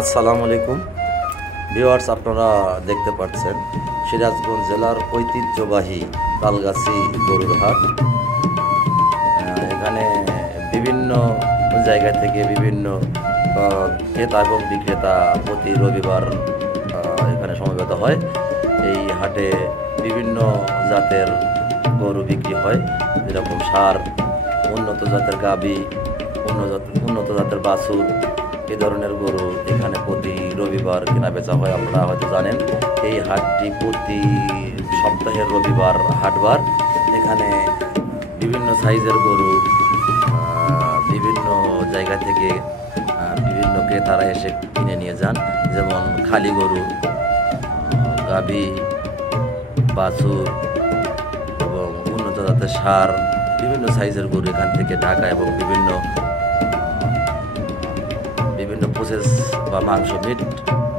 আসসালামু আলাইকুম ভিউয়ার্স, আপনারা দেখতে পাচ্ছেন সিরাজগঞ্জ জেলার ঐতিহ্যবাহী তালগাছি গরুর হাট। এখানে বিভিন্ন জায়গা থেকে বিভিন্ন ক্রেতা এবং বিক্রেতা প্রতি রবিবার এখানে সমবেত হয়। এই হাটে বিভিন্ন জাতের গরু বিক্রি হয়, যেরকম ষাঁড়, উন্নত জাতের গাভী, উন্নত জাতের বাছুর, এই ধরনের গরু এখানে প্রতি রবিবার কেনা বেচা হয়। আপনারা হয়তো জানেন এই হাটটি প্রতি সপ্তাহের রবিবার হাটবার। এখানে বিভিন্ন সাইজের গরু বিভিন্ন জায়গা থেকে বিভিন্ন ক্রেতারা এসে কিনে নিয়ে যান, যেমন খালি গরু, গাভী, বাছুর এবং উন্নত জাতের ষাঁড়, বিভিন্ন সাইজের গরু এখান থেকে ঢাকা এবং বিভিন্ন প্রসেস বা মাংস মিট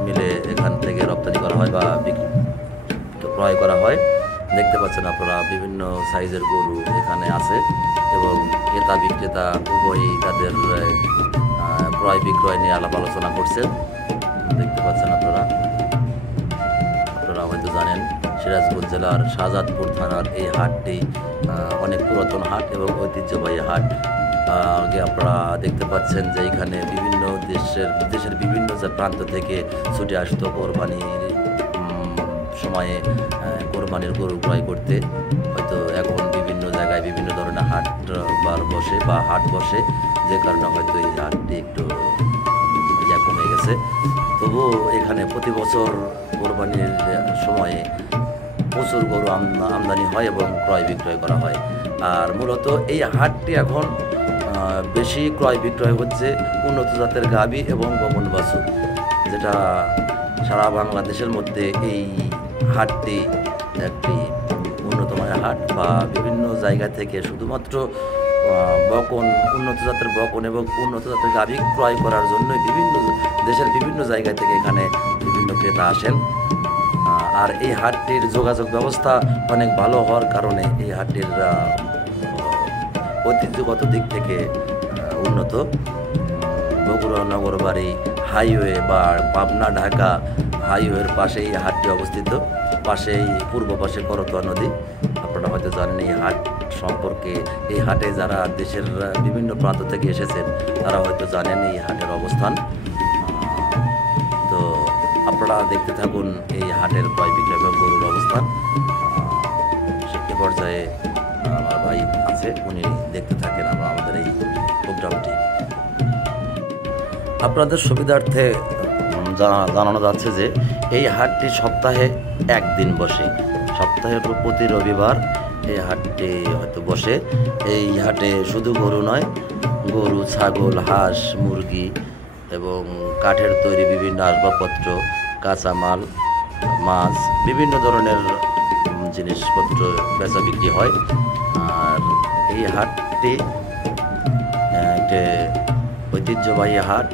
মিলে এখান থেকে রপ্তানি করা হয় বা ক্রয় করা হয়। দেখতে পাচ্ছেন আপনারা বিভিন্ন সাইজের গরু এখানে আছে এবং ক্রেতা বিক্রেতা উভয়ই তাদের ক্রয় বিক্রয় নিয়ে আলাপ আলোচনা করছেন। দেখতে পাচ্ছেন আপনারা হয়তো জানেন সিরাজগঞ্জ জেলার শাহজাদপুর থানার এই হাটটি অনেক পুরাতন হাট এবং ঐতিহ্যবাহী হাট। আগে আপনারা দেখতে পাচ্ছেন যে এখানে বিভিন্ন দেশের বিভিন্ন প্রান্ত থেকে ছুটে আসতো কোরবানির সময়ে কোরবানির গরু ক্রয় করতে। হয়তো এখন বিভিন্ন জায়গায় বিভিন্ন ধরনের হাট বসে বা হাট বসে, যে কারণে হয়তো এই হাটটি একটু কমে গেছে। তবুও এখানে প্রতি বছর কোরবানির সময়ে প্রচুর গরু আমদানি হয় এবং ক্রয় বিক্রয় করা হয়। আর মূলত এই হাটটি এখন বেশি ক্রয় বিক্রয় হচ্ছে উন্নত জাতের গাভী এবং বকন বাছুর, যেটা সারা বাংলাদেশের মধ্যে এই হাটটি একটি উন্নত মানের হাট। বা বিভিন্ন জায়গা থেকে শুধুমাত্র উন্নত জাতের বকন এবং উন্নত জাতের গাভী ক্রয় করার জন্য দেশের বিভিন্ন জায়গা থেকে এখানে বিভিন্ন ক্রেতা আসেন। আর এই হাটটির যোগাযোগ ব্যবস্থা অনেক ভালো হওয়ার কারণে এই হাটটির ঐতিহ্যগত দিক থেকে উন্নত। বগুড়া নগরবাড়ি হাইওয়ে বা পাবনা ঢাকা হাইওয়ের পাশে এই হাটটি অবস্থিত। পাশেই পূর্ব পাশে করতোয়া নদী। আপনারা হয়তো জানেন এই হাট সম্পর্কে। এই হাটে যারা দেশের বিভিন্ন প্রান্ত থেকে এসেছেন তারা হয়তো জানেন এই হাটের অবস্থান। তো আপনারা দেখতে থাকুন এই হাটের ক্রয় বিক্রয় এবং গরুর অবস্থান। সে পর্যায়ে আমার ভাই আছে, উনি দেখতে থাকেন আমাদের এই প্রোগ্রামটি। আপনাদের সুবিধার্থে জানানো যাচ্ছে যে এই হাটটি সপ্তাহে একদিন বসে। সপ্তাহের প্রতি রবিবার এই হাটটি হয়তো বসে। এই হাটে শুধু গরু নয়, গরু, ছাগল, হাঁস, মুরগি এবং কাঠের তৈরি বিভিন্ন আসবাবপত্র, কাঁচামাল, মাছ, বিভিন্ন ধরনের জিনিসপত্র বেচা বিক্রি হয়। আর এই হাটটি একটি ঐতিহ্যবাহী হাট।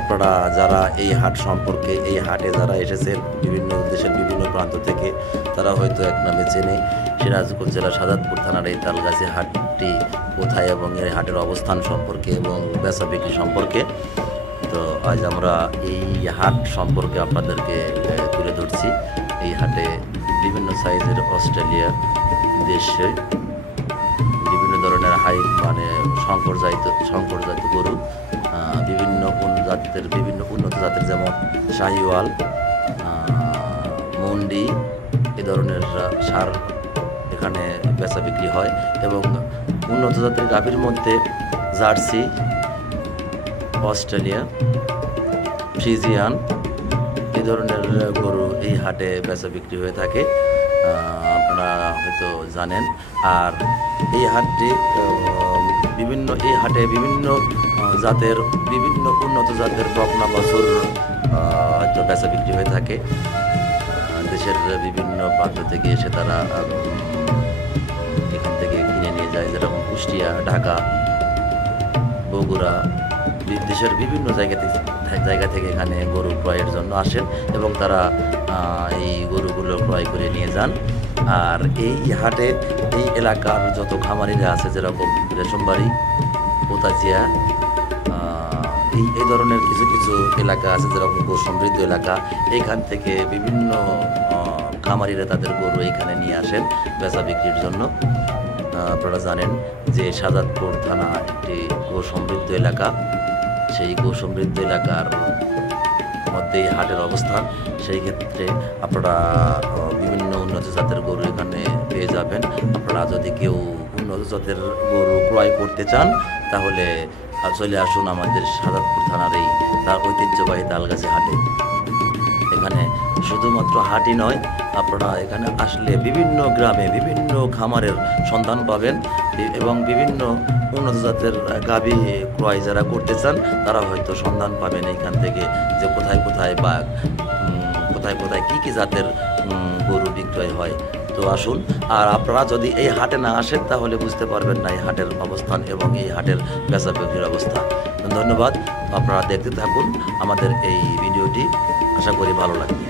আপনারা যারা এই হাট সম্পর্কে, এই হাটে যারা এসেছেন বিভিন্ন দেশের বিভিন্ন প্রান্ত থেকে, তারা হয়তো এক নামে চেনে সিরাজগঞ্জ জেলা শাহজাদপুর থানার এই তালগাছি হাটটি কোথায় এবং এই হাটের অবস্থান সম্পর্কে এবং বেচা বিক্রি সম্পর্কে। তো আজ আমরা এই হাট সম্পর্কে আপনাদেরকে তুলে ধরছি। এই হাটে বিভিন্ন সাইজের অস্ট্রেলিয়া দেশে বিভিন্ন ধরনের শঙ্কর জাত গরু, বিভিন্ন উন্নত জাতের যেমন শাহিওয়াল, মন্ডি, এ ধরনের ষাঁড় এখানে বেচা বিক্রি হয়। এবং উন্নত জাতের গাভীর মধ্যে জার্সি, অস্ট্রেলিয়া, ফ্রিজিয়ান, এই ধরনের গরু এই হাটে বেচা বিক্রি হয়ে থাকে, আপনারা হয়তো জানেন। আর এই হাটে বিভিন্ন জাতের উন্নত জাতের বকনা বাছুর হয়তো বেচা বিক্রি হয়ে থাকে। দেশের বিভিন্ন প্রান্ত থেকে এসে তারা এখান থেকে কিনে নিয়ে যায়, যেরকম কুষ্টিয়া, ঢাকা, বগুড়া, দেশের বিভিন্ন জায়গা থেকে এখানে গরু ক্রয়ের জন্য আসেন এবং তারা এই গরুগুলো ক্রয় করে নিয়ে যান। আর এই হাটে এই এলাকার যত খামারিরা আছে, যেরকম রেশমবাড়ি, পোতাচিয়া, এই ধরনের কিছু কিছু এলাকা আছে যেরকম গো সমৃদ্ধ এলাকা, এইখান থেকে বিভিন্ন খামারিরা তাদের গরু এখানে নিয়ে আসেন বেচা বিক্রির জন্য। আপনারা জানেন যে শাহজাদপুর থানা একটি গো সমৃদ্ধ এলাকা, সেই গো সমৃদ্ধ এলাকার মধ্যেই হাটের অবস্থান। সেই ক্ষেত্রে আপনারা বিভিন্ন উন্নত জাতের গরু এখানে পেয়ে যাবেন। আপনারা যদি কেউ উন্নত জাতের গরু ক্রয় করতে চান তাহলে চলে আসুন আমাদের শাহজাদপুর থানার এই তার ঐতিহ্যবাহী তালগাছি হাটে। এখানে শুধুমাত্র হাটই নয়, আপনারা এখানে আসলে বিভিন্ন গ্রামে বিভিন্ন খামারের সন্ধান পাবেন এবং বিভিন্ন উন্নত জাতের গাভী ক্রয় যারা করতে চান তারা হয়তো সন্ধান পাবেন এইখান থেকে যে কোথায় কোথায় বা কোথায় কোথায় কী জাতের গরু বিক্রয় হয়। তো আসুন, আর আপনারা যদি এই হাটে না আসেন তাহলে বুঝতে পারবেন না এই হাটের অবস্থান এবং এই হাটের বেচা বিক্রির অবস্থা। ধন্যবাদ, আপনারা দেখতে থাকুন আমাদের এই ভিডিওটি, আশা করি ভালো লাগবে।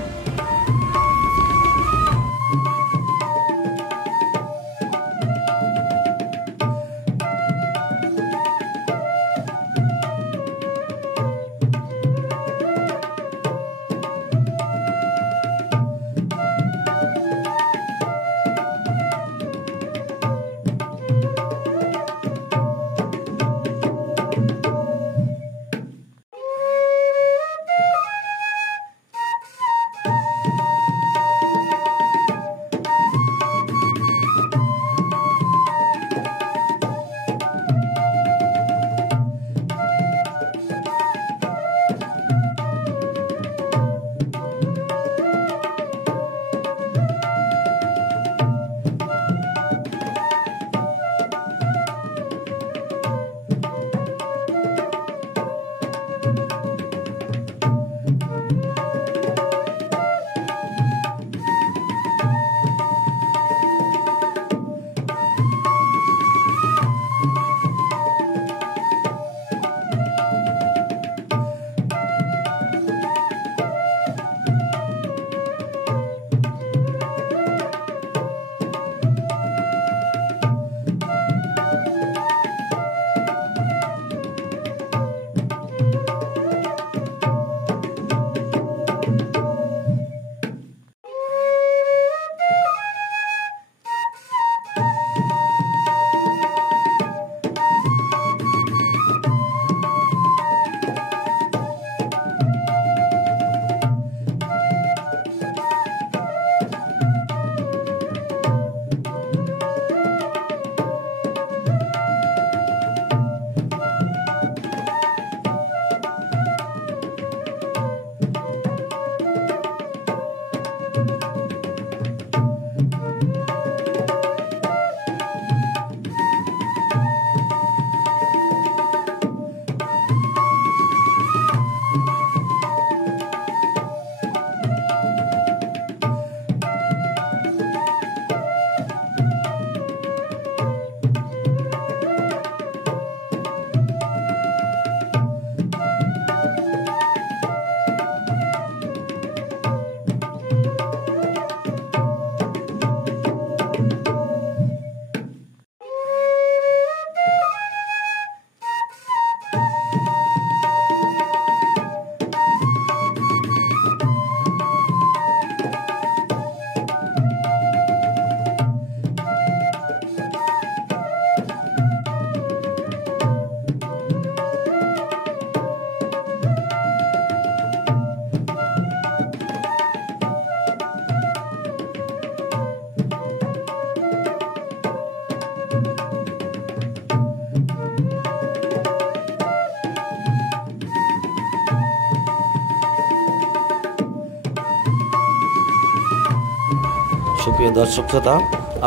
সুপ্রিয় দর্শক শ্রোতা,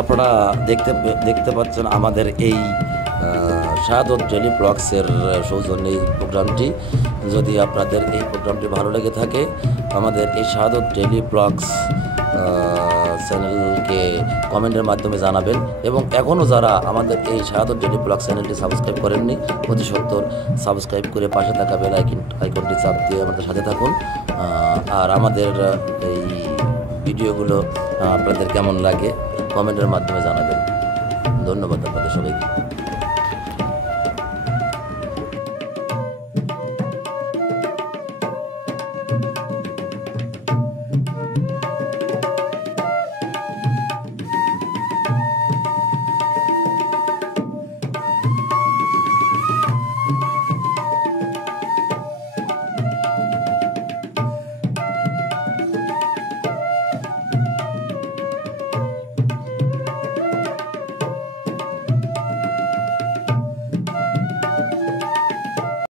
আপনারা দেখতে পাচ্ছেন আমাদের এই শাহাদত ডেইলি ব্লগসের সৌজন্যে এই প্রোগ্রামটি। যদি আপনাদের এই প্রোগ্রামটি ভালো লেগে থাকে আমাদের এই শাহাদত ডেইলি ব্লগস চ্যানেলকে কমেন্টের মাধ্যমে জানাবেন, এবং এখনও যারা আমাদের এই শাহাদত ডেইলি ব্লগ চ্যানেলটি সাবস্ক্রাইব করেননি অতি সত্বর সাবস্ক্রাইব করে পাশে থাকা বেল আইকনটি চাপ দিয়ে আমাদের সাথে থাকুন। আর আমাদের এই ভিডিওগুলো আপনাদের কেমন লাগে কমেন্টের মাধ্যমে জানাবেন। ধন্যবাদ আপনাদের সবাইকে।